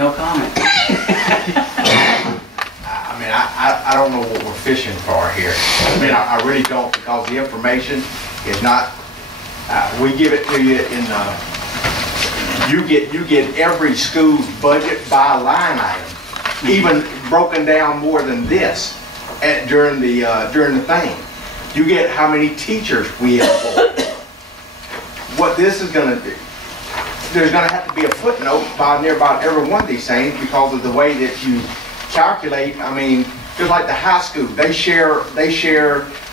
No comment. I mean, I don't know what we're fishing for here. I mean, I really don't, because the information is not, we give it to you in the, you get every school's budget by line item, even broken down more than this during the thing. You get how many teachers we employ. What this is going to do, there's going to have to be a footnote near about every one of these things, because of the way that you calculate. I mean, just like the high school, they share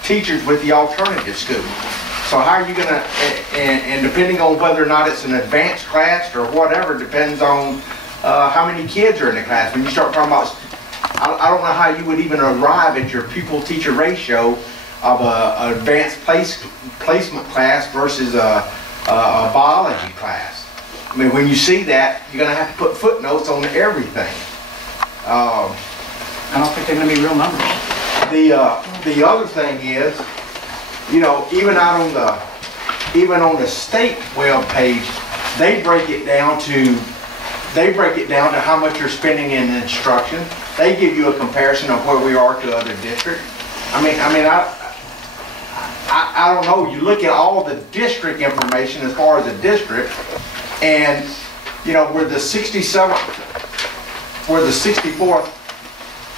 teachers with the alternative school. So how are you going to, and depending on whether or not it's an advanced class or whatever, depends on how many kids are in the class. When you start talking about, I don't know how you would even arrive at your pupil-teacher ratio of an advanced placement class versus a biology class. I mean, when you see that, you're going to have to put footnotes on everything. I don't think they're going to be real numbers. The other thing is, you know, even on the state web page, they break it down to how much you're spending in instruction. They give you a comparison of where we are to other districts. I don't know. You look at all the district information as far as a district, and you know, we're the 64th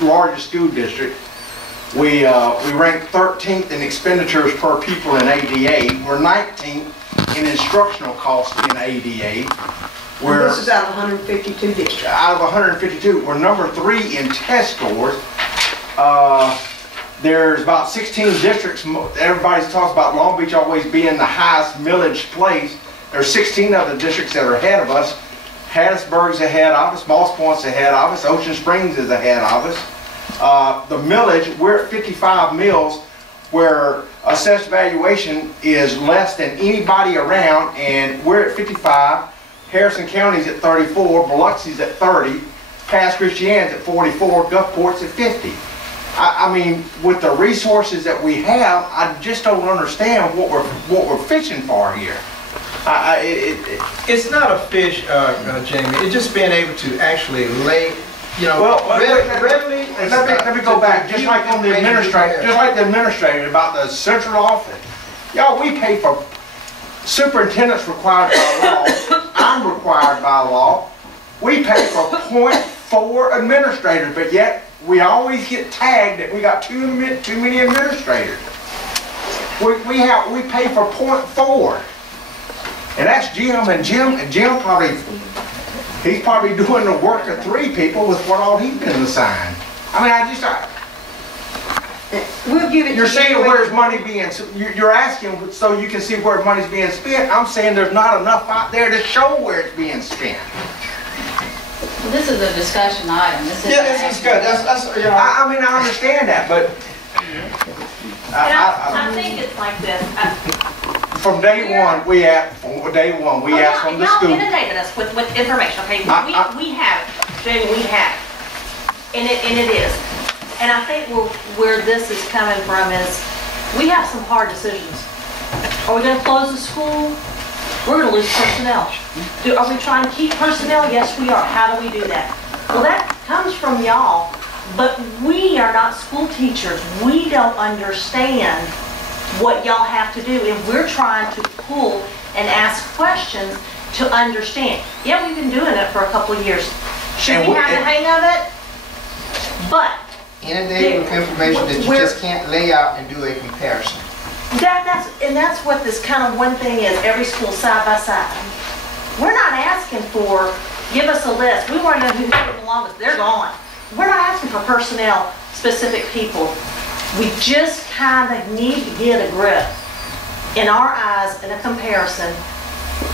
largest school district. We rank 13th in expenditures per pupil in ADA. We're 19th in instructional costs in ADA. This is out of 152 districts. Out of 152, we're number 3 in test scores. There's about 16 districts. Everybody talks about Long Beach always being the highest millage place. There's 16 other districts that are ahead of us. Hattiesburg's ahead of us. Moss Point's ahead of us. Ocean Springs is ahead of us. The millage, we're at 55 mills, where assessed valuation is less than anybody around, and we're at 55. Harrison County's at 34. Biloxi's at 30. Pass Christian's at 44. Gulfport's at 50. I mean, with the resources that we have, I just don't understand what we're fishing for here. It's not a fish, Jamie. It's just being able to actually lay, you know, readily. Let me go back. Just like on the administrator, about the central office. Y'all, we pay for superintendents required by law. I'm required by law. We pay for 0.4 administrators, but yet we always get tagged that we got too many administrators. We pay for 0.4. And that's Jim, and Jim he's probably doing the work of 3 people with what all he's been assigned. I mean, we'll give it. You're saying where's money being, you're asking so you can see where money's being spent. I'm saying there's not enough out there to show where it's being spent. Well, this is a discussion item. This is good. That's you know. I mean, I understand that, but I think it's like this. From day one, we asked from the school. Y'all inundated us with information, okay? We have it, Jamie, we have it. And it is. And I think where this is coming from is, we have some hard decisions. Are we going to close the school? We're going to lose personnel. Are we trying to keep personnel? Yes, we are. How do we do that? Well, that comes from y'all, but we are not school teachers. We don't understand what y'all have to do, and we're trying to pull and ask questions to understand. Yeah, we've been doing it for a couple of years. Should we have the hang of it? But inundated with information that you just can't lay out and do a comparison. That's what this kind of one thing is, every school side by side. We're not asking for, give us a list. We want to know who belongs. They're gone. We're not asking for personnel, specific people. We just kind of need to get a grip in our eyes in a comparison,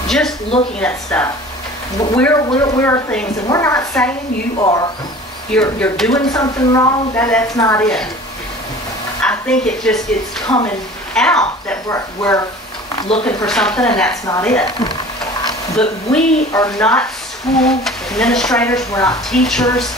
just looking at stuff. We're things, and we're not saying you're doing something wrong. That's not it. I think it's coming out that we're looking for something, and that's not it. But we are not school administrators. We're not teachers.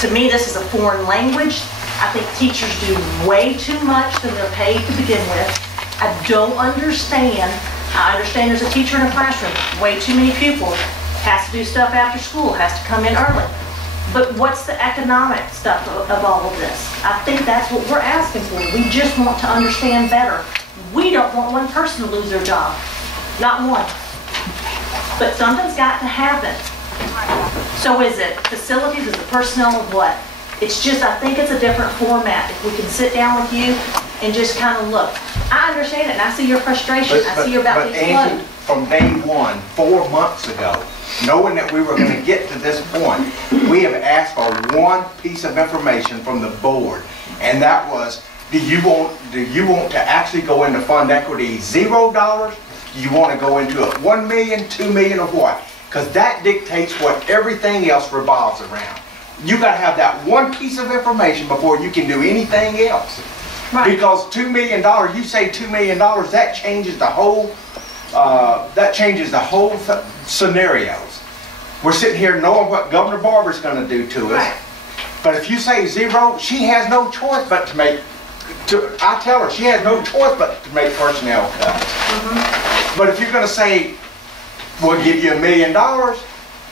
To me, this is a foreign language. I think teachers do way too much than they're paid to begin with. I don't understand. I understand there's a teacher in a classroom, way too many pupils. has to do stuff after school, has to come in early. But what's the economic stuff of all of this? I think that's what we're asking for. We just want to understand better. We don't want one person to lose their job, not one. But something's got to happen. So is it facilities, is it personnel, or what? It's just, I think it's a different format. If we can sit down with you and just kind of look. I understand it, and I see your frustration. I see you're about to explode. Angie, from day one, 4 months ago, knowing that we were going to get to this point, we have asked for one piece of information from the board, and that was, do you want to actually go into fund equity $0? Do you want to go into it 1 million, 2 million, or what? Because that dictates what everything else revolves around. You got to have that one piece of information before you can do anything else. Right. Because $2 million, you say $2 million, that changes the whole. Scenarios. We're sitting here knowing what Governor Barber's going to do to us. Right. But if you say 0, she has no choice but to make. I tell her she has no choice but to make personnel cuts. But if you're going to say we'll give you $1 million,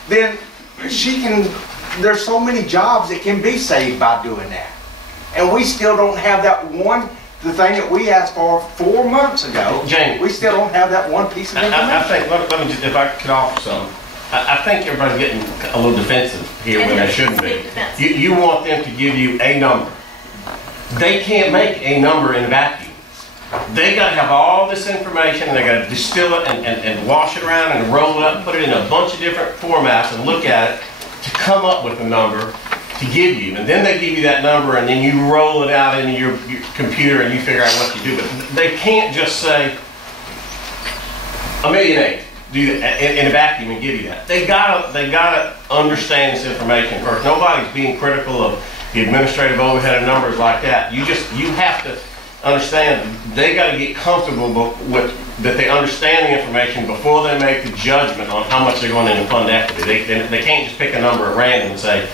then she can. There's so many jobs that can be saved by doing that, and we still don't have that one. The thing that we asked for 4 months ago, Jamie, we still don't have that one piece of information. I think, let me just, if I could offer something. I think everybody's getting a little defensive here when they shouldn't be. You want them to give you a number. They can't make a number in a vacuum. They got to have all this information, and they got to distill it and wash it around and roll it up, put it in a bunch of different formats and look at it to come up with a number to give you. And then they give you that number, and then you roll it out into your computer and you figure out what you do. But they can't just say $1.8 million, do that in a vacuum and give you that. They gotta understand this information first. Nobody's being critical of the administrative overhead of numbers like that. You have to understand they got to get comfortable with that they understand the information before they make the judgment on how much they're going into fund equity. They can't just pick a number at random and say,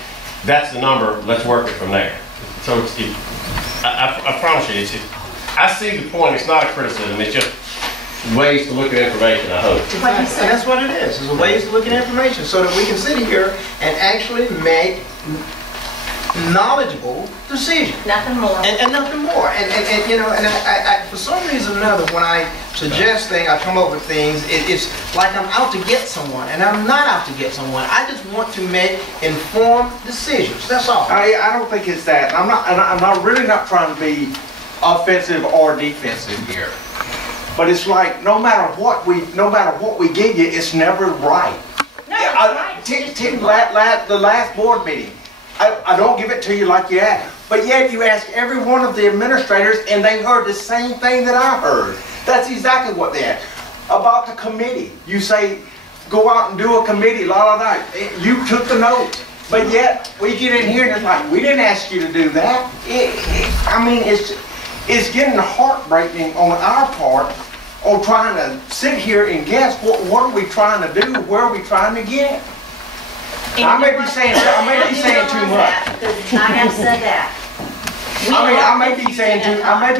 that's the number, let's work it from there. So I promise you, I see the point. It's not a criticism. It's just ways to look at information, I hope. And that's what it is. It's ways to look at information so that we can sit here and actually make knowledgeable decisions. Nothing more. And nothing more. And you know, and I for some reason or another, when I suggest things, I come up with things, it's like I'm out to get someone, and I'm not out to get someone. I just want to make informed decisions. That's all. I don't think it's that. I'm really not trying to be offensive or defensive here. But it's like no matter what we give you, it's never right. No, it's right. The last board meeting, I don't give it to you like you asked. But yet you ask every one of the administrators, and they heard the same thing that I heard. That's exactly what they asked. About the committee, you say, go out and do a committee, la la la. You took the notes. But yet we get in here and it's like, we didn't ask you to do that. I mean, it's getting heartbreaking on our part on trying to sit here and guess what are we trying to do, where are we trying to get. I may be saying too much. I have said that. I may be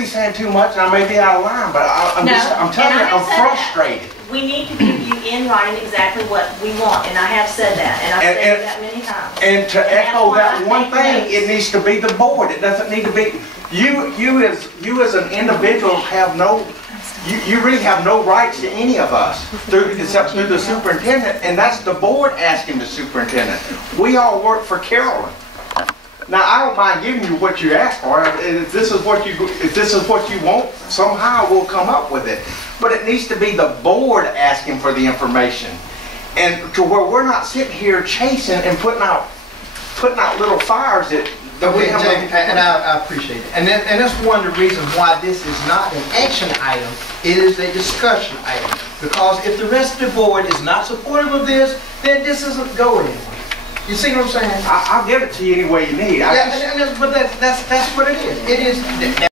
saying too much, and I may be out of line, but I'm telling you, I'm frustrated. We need to give you in writing exactly what we want, and I have said that, and I've said that many times. And to echo that one thing, it needs to be the board. It doesn't need to be you as an individual have no. You really have no rights to any of us, except through the superintendent, and that's the board asking the superintendent. We all work for Carolyn. Now, I don't mind giving you what you ask for. If this is what you want, somehow we'll come up with it. But it needs to be the board asking for the information, and to where we're not sitting here chasing and putting out little fires that. Okay, Jamie, and I appreciate it. And that's one of the reasons why this is not an action item. It is a discussion item. Because if the rest of the board is not supportive of this, then this isn't going anywhere. You see what I'm saying? I'll give it to you any way you need. But that's what it is. It is.